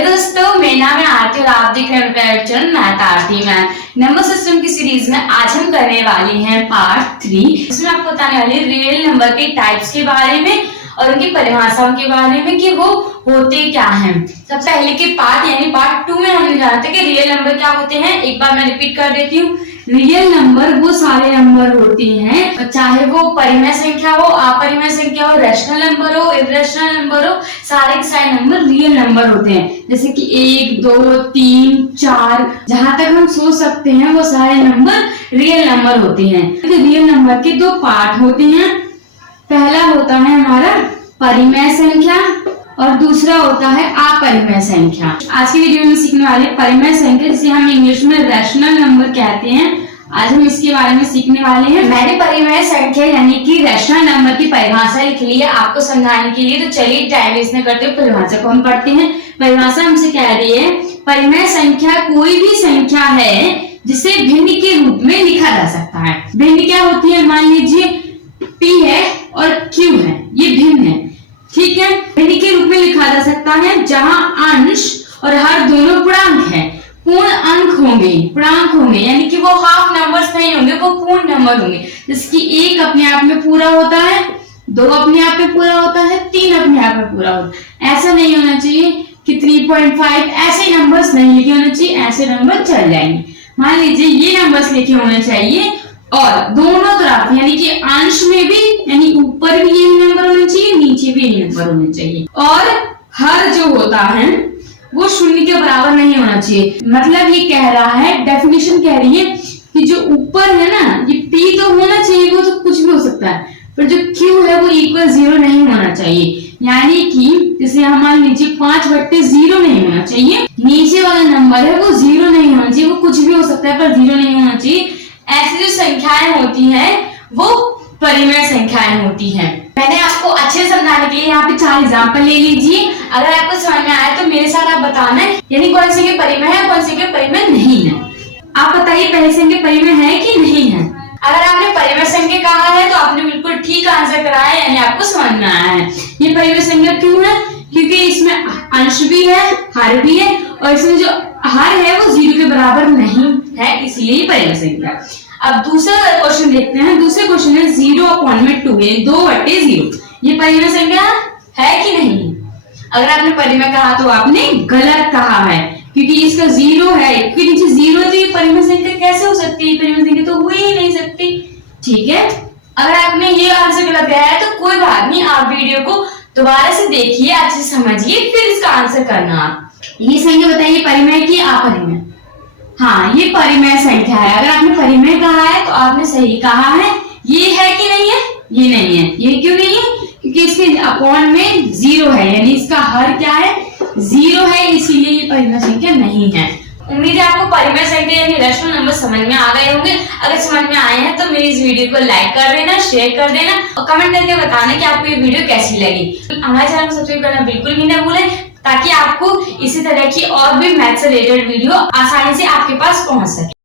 दोस्तों, मेरा नाम है आरती और आप देख रहे हैं मेरा चैनल मैथ आरती मैम। नंबर सिस्टम की सीरीज में आज हम करने वाले हैं पार्ट 3। इसमें आपको बताने वाले रियल नंबर के टाइप्स के बारे में और उनकी परिभाषाओं के बारे में कि वो होते क्या हैं। सबसे पहले के पार्ट यानी पार्ट 2 में हमने जाना था कि रियल नंबर क्या होते हैं। एक बार मैं रिपीट कर देती हूँ। रियल नंबर वो सारे नंबर होते हैं, चाहे वो परिमेय संख्या हो, अपरिमेय संख्या हो, रैशनल नंबर हो, इर्रेशनल नंबर हो, सारे के सारे नंबर रियल नंबर होते हैं। जैसे कि 1, 2, 3, 4 जहां तक हम सोच सकते हैं वो सारे नंबर रियल नंबर होते हैं। रियल नंबर के दो पार्ट होते हैं। पहला होता है हमारा परिमेय संख्या और दूसरा होता है अपरिमेय संख्या। आज की वीडियो में सीखने वाले परिमेय संख्या, जिसे हम इंग्लिश में रैशनल नंबर कहते हैं, आज हम इसके बारे में सीखने वाले हैं। मैंने परिमेय संख्या यानी कि रैशनल नंबर की परिभाषा लिख ली है आपको समझाने के लिए। तो चलिए टाइम वेस्ट न करते हुए परिभाषा को हम पढ़ते हैं। परिभाषा हमसे कह रही है परिमेय संख्या कोई भी संख्या है जिसे भिन्न के रूप में लिखा जा सकता है। भिन्न क्या होती है? मान लीजिए P है और Q है, ये भिन्न है, ठीक है। भिन्न के रूप में लिखा जा सकता है जहां अंश और हर दोनों पूर्णांक है। पूर्ण अंक होंगे, पूर्णांक होंगे, यानी कि वो हाफ नंबर्स नहीं होंगे, वो पूर्ण नंबर होंगे। जिसकी 1 अपने आप में पूरा होता है, 2 अपने आप में पूरा होता है, 3 अपने आप में पूरा होता है। ऐसा नहीं होना चाहिए कि 3.5 ऐसे नंबर्स नहीं लिखे होने चाहिए, ऐसे नंबर चल जाएंगे। मान लीजिए ये नंबर्स लिखे होने चाहिए और दोनों तरफ यानी कि अंश में भी, यानी ऊपर भी यही नंबर होने चाहिए, नीचे भी यही नंबर होने चाहिए। और हर जो होता है वो 0 के बराबर नहीं होना चाहिए। मतलब ये कह रहा है, डेफिनेशन कह रही है कि जो ऊपर है ना, ये P तो होना चाहिए, वो तो कुछ भी हो सकता है, पर जो Q है वो इक्वल 0 नहीं होना चाहिए। यानी कि जैसे हमारे नीचे 5/0 नहीं होना चाहिए, नीचे वाला नंबर है वो 0 नहीं होना चाहिए, वो कुछ भी हो सकता है पर 0 नहीं होना चाहिए। ऐसी जो संख्याएं होती हैं वो परिमेय संख्याएं होती हैं। मैंने आपको अच्छे समझाने के लिए यहाँ पे 4 एग्जांपल ले लीजिए। अगर आपको समझ में आया तो मेरे साथ आप बताना है, यानी कौन सी संख्या परिमेय है, कौन सी संख्या परिमेय नहीं है। आप बताइए पहली संख्या परिमेय है कि नहीं है। अगर आपने परिमेय संख्या कहा है तो आपने बिल्कुल ठीक आंसर कराया है, यानी आपको समझ में आया है। ये परिमेय संख्या क्यों है? क्योंकि इसमें अंश भी है, हर भी है, और इसमें जो हर है वो 0 के बराबर नहीं है, इसलिए ये परिमेय संख्या। अब दूसरा क्वेश्चन देखते हैं। दूसरे क्वेश्चन में 0/2 है, 2/0। ये परिमेय संख्या है कि नहीं? अगर आपने परिमेय कहा तो आपने गलत कहा है, क्योंकि इसका 0 है, इसके नीचे 0 है, तो ये परिमेय संख्या कैसे हो सकती है? परिमेय संख्या तो हो ही नहीं सकती, ठीक है। अगर आपने ये आंसर गलत दिया है तो कोई बात नहीं, आप वीडियो को दोबारा से देखिए, अच्छे से समझिए, फिर इसका आंसर करना आप। ये संख्या बताइए परिमेय की अपरिमेय? हाँ, ये परिमेय संख्या है। अगर आपने परिमेय कहा है तो आपने सही कहा है। ये है कि नहीं है? ये नहीं है। ये क्यों नहीं है? क्योंकि इसके अपॉन में 0 है, यानी इसका हर क्या है? 0 है, इसीलिए ये परिमेय संख्या नहीं है। उम्मीद है आपको परिमेय संख्या यानी रैशनल नंबर समझ में आ गए होंगे। अगर समझ में आए हैं तो मेरी इस वीडियो को लाइक कर देना, शेयर कर देना और कमेंट करके बताना कि आपको ये वीडियो कैसी लगी। हमारे चैनल को सब्सक्राइब करना बिल्कुल भी ना भूलें, ताकि आपको इसी तरह की और भी मैथ से रिलेटेड वीडियो आसानी से आपके पास पहुंच सके।